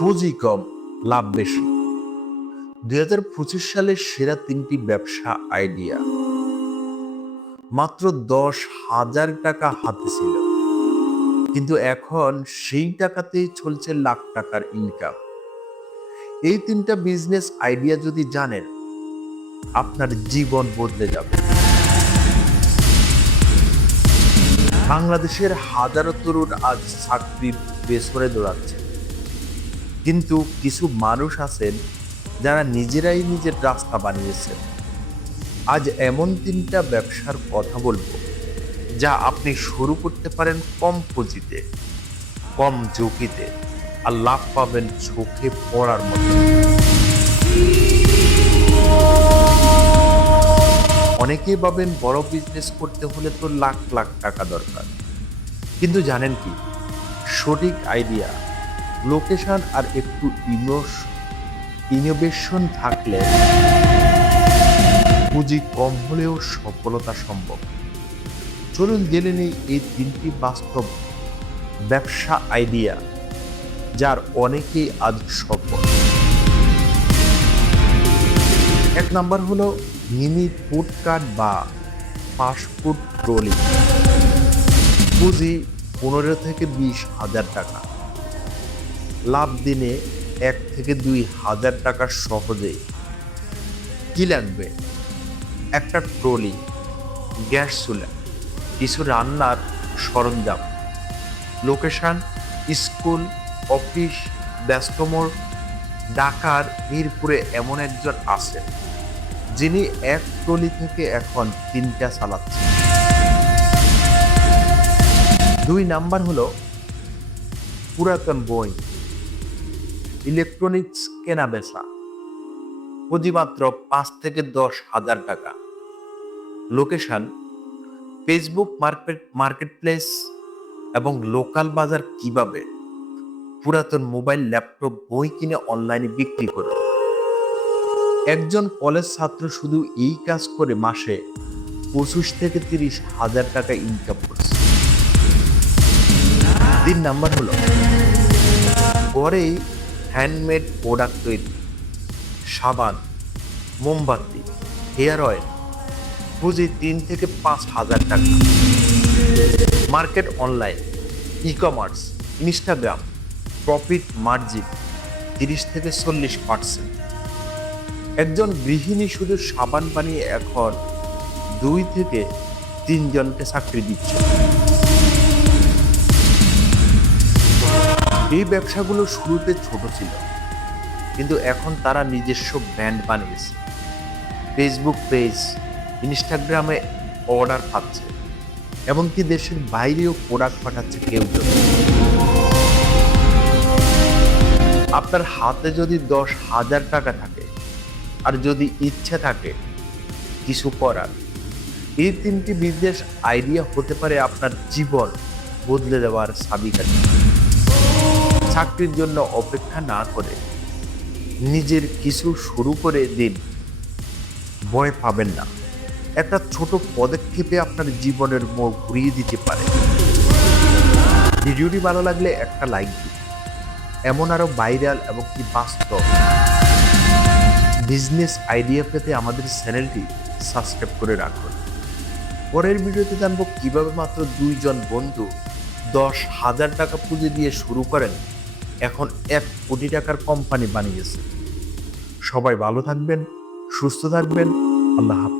পুঁজি কম, লাভ বেশি। দুই হাজার পঁচিশ সালের সেরা তিনটি ব্যবসা আইডিয়া। মাত্র দশ হাজার টাকা হাতে ছিল। কিন্তু এখন সেই টাকাতেই চলছে লাখ টাকার ইনকাম এই তিনটা বিজনেস আইডিয়া যদি জানেন, আপনার জীবন বদলে যাবে। বাংলাদেশের হাজারো তরুণ আজ চাকরির পেছনে দৌড়াচ্ছে। কিন্তু কিছু মানুষ আছেন যারা নিজেরাই নিজের রাস্তা বানিয়েছেন। আজ এমন তিনটা ব্যবসার কথা বলব, যা আপনি শুরু করতে পারেন কম পুঁজিতে, কম ঝুঁকিতে, আর লাভ পাবেন চোখে পড়ার মতো। অনেকেই ভাবেন বড় বিজনেস করতে হলে তো লাখ লাখ টাকা দরকার। কিন্তু জানেন কি? সঠিক আইডিয়া লোকেশন আর একটু ইনোস ইনোভেশন থাকলে পুঁজি কম হলেও সফলতা সম্ভব। চলুন জেনে নেই এই তিনটি বাস্তব ব্যবসা আইডিয়া যার অনেকেই আজ সফল। এক নাম্বার হলো মিনি ফুড কার্ট বা ফাস্টফুড ট্রলি পুঁজি পনেরো থেকে বিশ হাজার টাকা। লাভ দিনে এক থেকে দুই হাজার টাকা সহজেই। কি লাগবে? একটা ট্রলি, গ্যাস চুলা কিছু রান্নার সরঞ্জাম। লোকেশন, স্কুল, অফিস ব্যস্তমোড় ঢাকার মিরপুরে এমন একজন আছেন, যিনি এক ট্রলি থেকে এখন তিনটা চালাচ্ছেন। দুই নাম্বার হলো পুরাতন বই ইলেকট্রনিক্স কেনা বেচা। মাত্র পাঁচ থেকে দশ হাজার টাকা। Location Facebook market market place এবং লোকাল বাজার কীভাবে? পুরাতন মোবাইল, ল্যাপটপ, বই কিনে অনলাইনে বিক্রি করে একজন কলেজ ছাত্র শুধু এই কাজ করে মাসে পঁচিশ থেকে তিরিশ হাজার টাকা ইনকাম করছে। তিন নাম্বার হলো ঘরেই হ্যান্ডমেড প্রোডাক্ট তৈরি সাবান, মোমবাতি হেয়ার অয়েল পুঁজি তিন থেকে পাঁচ হাজার টাকা। Market online e commerce Instagram profit margin তিরিশ থেকে চল্লিশ পার্সেন্ট একজন গৃহিণী শুধু সাবান বানিয়ে এখন দুই থেকে তিনজনকে চাকরি দিচ্ছে। এই ব্যবসাগুলো শুরুতে ছোট ছিল, কিন্তু এখন তারা নিজস্ব ব্র্যান্ড বানিয়েছে। ফেসবুক পেজ ইনস্টাগ্রামে অর্ডার পাচ্ছে, এমনকি দেশের বাইরেও প্রোডাক্ট পাঠাচ্ছে কেউ আপনার হাতে যদি দশ হাজার টাকা থাকে, আর যদি ইচ্ছা থাকে, কিছু করার, এই তিনটি বিজনেস আইডিয়া হতে পারে আপনার জীবন বদলে দেওয়ার সাবিকাঠি। চাকরির জন্য অপেক্ষা না করে নিজের কিছু শুরু করে দিন। ভয় পাবেন না। একটা ছোট পদক্ষেপে আপনার জীবনের মোড় ঘুরিয়ে দিতে পারে। ভিডিওটি ভালো লাগলে একটা লাইক দিন। এমন আরও ভাইরাল এবং কি বাস্তব বিজনেস আইডিয়া পেতে আমাদের চ্যানেলটি সাবস্ক্রাইব করে রাখুন। পরের ভিডিওতে জানব কীভাবে মাত্র দুইজন বন্ধু দশ হাজার টাকা পুঁজি দিয়ে শুরু করেন এখন এক কোটি টাকার কোম্পানি বানিয়েছে। সবাই ভালো থাকবেন সুস্থ থাকবেন আল্লাহ হাফেজ।